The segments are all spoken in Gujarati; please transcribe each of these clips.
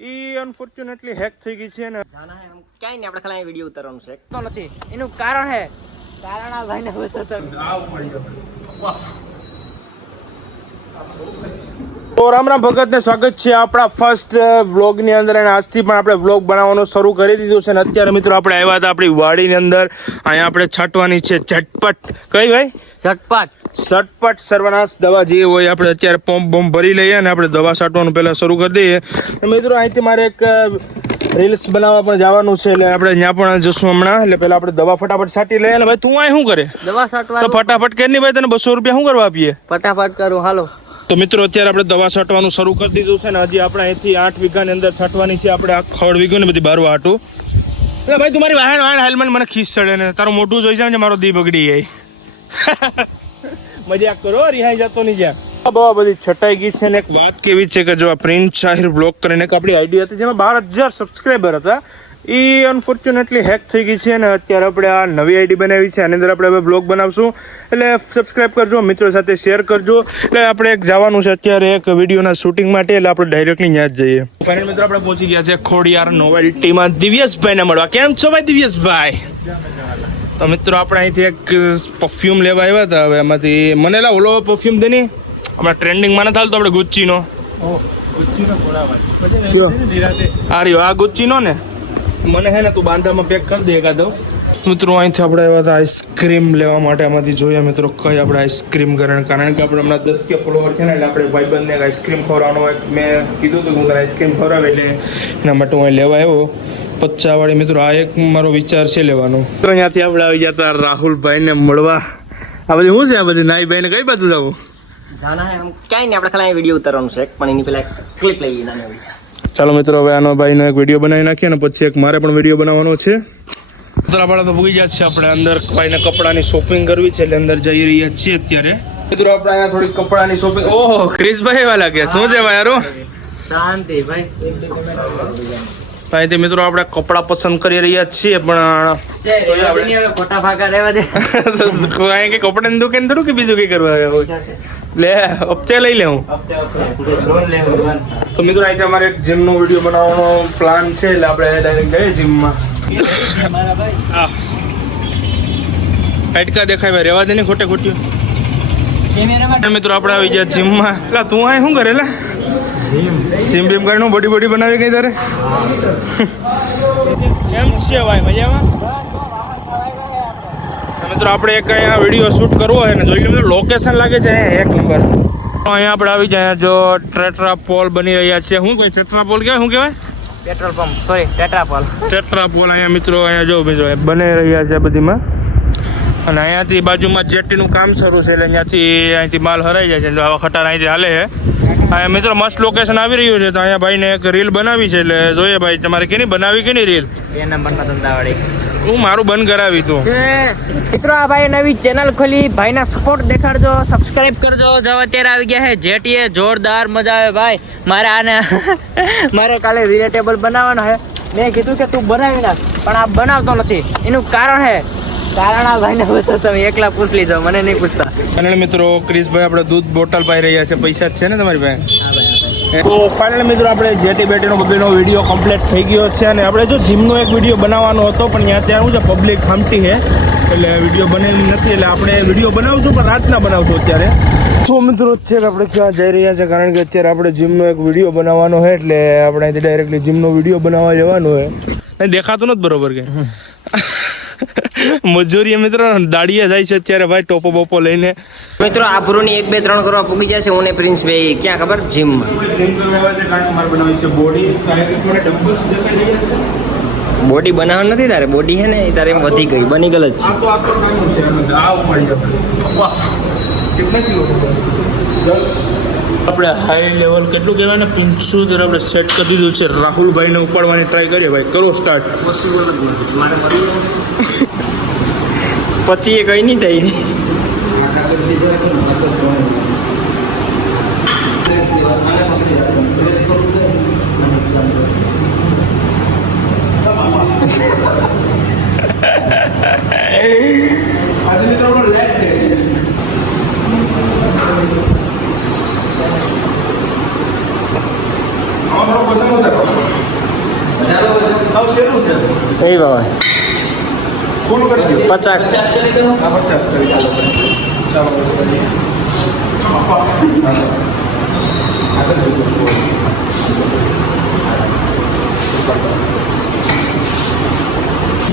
ઈ અનફોર્ચ્યુનેટલી હેક થઈ ગઈ છે ને જાના હે હમ ક્યાંય ને આપણે ખાલી વિડિયો ઉતારવાનું છે તો નથી એનું કારણ હે કારણ આ ભાઈને બસ હતો તો રામ રામ ભગત ને સ્વાગત છે આપણા ફર્સ્ટ વ્લોગ ની અંદર અને આજથી પણ આપણે વ્લોગ બનાવવાનું શરૂ કરી દીધું છે અને અત્યારે મિત્રો આપણે આવ્યા હતા આપણી વાડીની અંદર અહીંયા આપણે છાંટવાની છે ઝટપટ કઈ ભાઈ ઝટપટ સર્વનાશ દવા જે હોય આપણે અત્યારે પંપ બોમ્બ ભરી લઈએ અને આપણે દવા છાંટવાનું પહેલા શરૂ કરી દઈએ મિત્રો અહીંથી મારે એક રીલ્સ બનાવવા પણ જવાનું છે એટલે આપણે ત્યાં પણ જશું હમણાં એટલે પહેલા આપણે દવા ફટાફટ છાંટી લઈએ ભાઈ તું અહીં શું કરે દવા છાંટવા તો ફટાફટ કે નહીં ભાઈ તને 200 રૂપિયા શું કરવા આપીએ ફટાફટ કરું હાલો તો મિત્રો અત્યારે આપણે દવા છાંટવાનું શરૂ કરી દીધું છે ને હજી આપણે અહીંથી 8 વીઘાની અંદર છાંટવાની છે આપણે આ ખડ વીઘો ને બધી બારવા હાટું એટલે ભાઈ તમારી વાહન હેલ્મેટ મને ખીસ ચડે ને તારું મોઢું જોઈ જાય ને મારો દી બગડી જાય મજાક કરો રિહાઈ જતો નહીં જ્યાં બહુ બધી છટાઈ ગઈ છે ને એક વાત કેવી છે કે જો આ પ્રિન્સ શાહિર બ્લોગ કરીને એક આપણી આઈડી હતી જેમાં 12,000 સબસ્ક્રાઈબર હતા એ અનફોર્ચ્યુનેટલી હેક થઈ ગઈ છે અને અત્યારે આપણે આ નવી આઈડી બનાવી છે આની અંદર આપણે હવે બ્લોગ બનાવશું એટલે સબસ્ક્રાઈબ કરજો મિત્રો સાથે શેર કરજો એટલે આપણે એક જવાનું છે અત્યારે એક વિડીયોના શૂટિંગ માટે એટલે આપણે ડાયરેક્ટલી ત્યાં જ જઈએ ફાઇનલ મિત્રો આપણે પહોંચી ગયા છે ખોડિયાર નોવેલ્ટીમાં દિવ્યેશભાઈને મળવા કેમ છો ભાઈ દિવ્યેશભાઈ તો મિત્રો આપણે અહીંથી એક પરફ્યુમ લેવા આવ્યા હતા હવે એમાંથી મને ઓલો પરફ્યુમ દે નહીં હમણાં ટ્રેન્ડિંગમાં ના થાલ તો આપણે ગુચ્ચીનો આ રહ્યો આ ગુચ્ચીનો ને મને હે ને તું બાંધામાં પેક કરી દે એકાદો મિત્રો અહીંથી આપણે આવ્યા હતા આઈસ્ક્રીમ લેવા માટે આમાંથી જોઈએ મિત્રો કઈ આપણે આઈસ્ક્રીમ કારણ કે આપણે હમણાં 10 કે ફોલોવર છે ને એટલે આપણે ભાઈબંધને આઈસ્ક્રીમ ખવડાવવાનો એક મેં કીધું હતું કે હું આઈસ્ક્રીમ ખવડાવે એટલે એના માટે હું અહીં લેવા આવ્યો 50 વાળી મિત્રો આ એક મારો વિચાર છે લેવાનો તો અહીંયાથી આપણે આવી જતા રાહુલભાઈને મળવા આ બધી શું છે આ બધી નાઈ ભાઈને કઈ બાજુ જવું જાના હે હમ ક્યાંય ને આપણે ખાલી વિડિયો ઉતારવાનું છે પણ એની પહેલા ક્લિપ લઈએ નાની ચાલો મિત્રો હવે આનો ભાઈનો એક વિડીયો બનાવી નાખીએ અને પછી એક મારે પણ વિડીયો બનાવવાનો છે મિત્રો આપણે તો ભૂગી જાય છે આપણે અંદર ભાઈને કપડાની શોપિંગ કરવી છે એટલે અંદર જઈ રહ્યા છીએ અત્યારે મિત્રો આપણે અહીંયા થોડી કપડાની શોપિંગ ઓહો ક્રિશભાઈ એવા લાગે શું છે ભાઈ યાર શાંતિ ભાઈ અહીંથી મિત્રો આપણે કપડા પસંદ કરી રહ્યા છીએ પણ ખોટા ભાગા રહેવા દે કે કપડાની દુકાન થોડું કે બીજું કઈ કરવા લે હપ્તે લઈ લે હું તો મિત્રો અહીંથી અમારે એક જીમનો વિડીયો બનાવવાનો પ્લાન છે એટલે આપણે ડાયરેક્ટ જઈએ જીમમાં હાઈટકા દેખાય ભાઈ રેવા દે ને ખોટે ખોટ્યું મિત્રો આપણે આવી ગયા જીમમાં એટલે તું અહીં શું કરે લા જીમ બીમ કરીને બોડી બનાવી ગઈ તારે એમ છે ભાઈ મજામાં મિત્રો આપણે એક અહીંયા વિડીયો શૂટ કરવો હોય ને જોઈ લો લોકેશન લાગે છે એક નંબર અહીંયા આપણે આવી જાય જો ટેટ્રાપોલ બની રહ્યા છે શું કોઈ ટેટ્રાપોલ કહેવાય શું કહેવાય પેટ્રોલ પંપ સોરી ટેટ્રાપોલ અહીંયા મિત્રો અહીંયા જો મિત્રો બની રહ્યા છે બધીમાં અને અહીંયાથી બાજુમાં જેટીનું કામ શરૂ છે એટલે અહીંયાથી માલ હરાઈ જાય છે એટલે આવા ખટાર અહીંથી હાલે છે અહીંયા મિત્રો મસ્ત લોકેશન આવી રહ્યું છે તો અહીંયા ભાઈને એક રીલ બનાવી છે એટલે જોઈએ ભાઈ તમારે કેની બનાવી કેની રીલ 2 નંબરના ધંધાવાળી હું મારું બંધ કરાવી તું મિત્રો આ ભાઈ નવી ચેનલ ખોલી ભાઈના સપોર્ટ દેખાડજો સબસ્ક્રાઇબ કરજો જો અત્યારે આવી ગયા છે જેટીએ જોરદાર મજા આવે ભાઈ મારે કાલે રિલેટેબલ બનાવવાનો છે મેં કીધું કે તું બનાવી નાખ પણ આ બનાવતો નથી એનું કારણ આ ભાઈને પૂછો તમે એકલા પૂછ લીધો મને નહીં પૂછતા અને મિત્રો ક્રિશભાઈ આપણે દૂધ બોટલ પાઈ રહ્યા છે પૈસા છે ને તમારી પાસે તો ફાઇનલ મિત્રો આપણે જેટી બેટીનો બબેનો વિડીયો કમ્પ્લીટ થઈ ગયો છે અને આપણે જો જીમનો એક વિડીયો બનાવવાનો હતો પણ ત્યાં શું છે પબ્લિક ખામટી છે એટલે વિડીયો બનેલી નથી એટલે આપણે વિડીયો બનાવશું પણ રાતના બનાવશું અત્યારે તો મિત્રો અત્યારે આપણે ક્યાં જઈ રહ્યા છે કારણ કે અત્યારે આપણે જીમનો એક વિડીયો બનાવવાનો છે એટલે આપણે અહીંથી ડાયરેક્ટલી જીમનો વિડીયો બનાવવા જવાનું હોય નહીં દેખાતું નથી બરોબર કે મજૂરી મિત્રો દાડીએ જાય છે અત્યારે ભાઈ ટોપો બોપો લઈને મિત્રો આભરોની 1 2 3 કરવા પૂગી જશે હું ને પ્રિન્સ ભાઈ ક્યાં ખબર જીમમાં બોડી બનાવવા નથી તારે બોડી હે ને તારે એમ વધી ગઈ બની ગઈ જ છે આપણે હાઈ લેવલ કેટલું કહેવાય ને 75 આપણે સેટ કરી દીધું છે રાહુલભાઈને ઉપાડવાની ટ્રાય કરીએ ભાઈ કરો સ્ટાર્ટ પછી એ કઈ નહીં થઈ પસંદ એ બાબા 50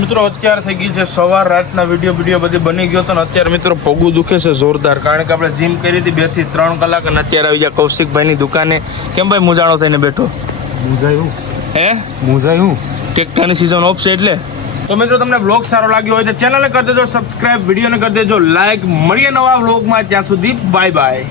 મિત્રો અત્યારે થઈ ગઈ છે સવાર રાતના વિડીયો બધી બની ગયો હતો ને અત્યારે મિત્રો પગું દુખે છે જોરદાર, કારણ કે આપણે જીમ કરી હતી 2 થી 3 કલાક અને અત્યારે આવી ગયા કૌશિકભાઈની દુકાને. કેમ ભાઈ મુજાણો થઈને બેઠો? મુજાયું ટેક્ટાની સિઝન ઓફ છે એટલે. તો મિત્રો તમને બ્લોગ સારો લાગ્યો હોય તો ચેનલને કરી દેજો સબસ્ક્રાઇબ, વિડીયોને કરી દેજો લાઈક. મળીએ નવા બ્લોગમાં, ત્યાં સુધી બાય બાય.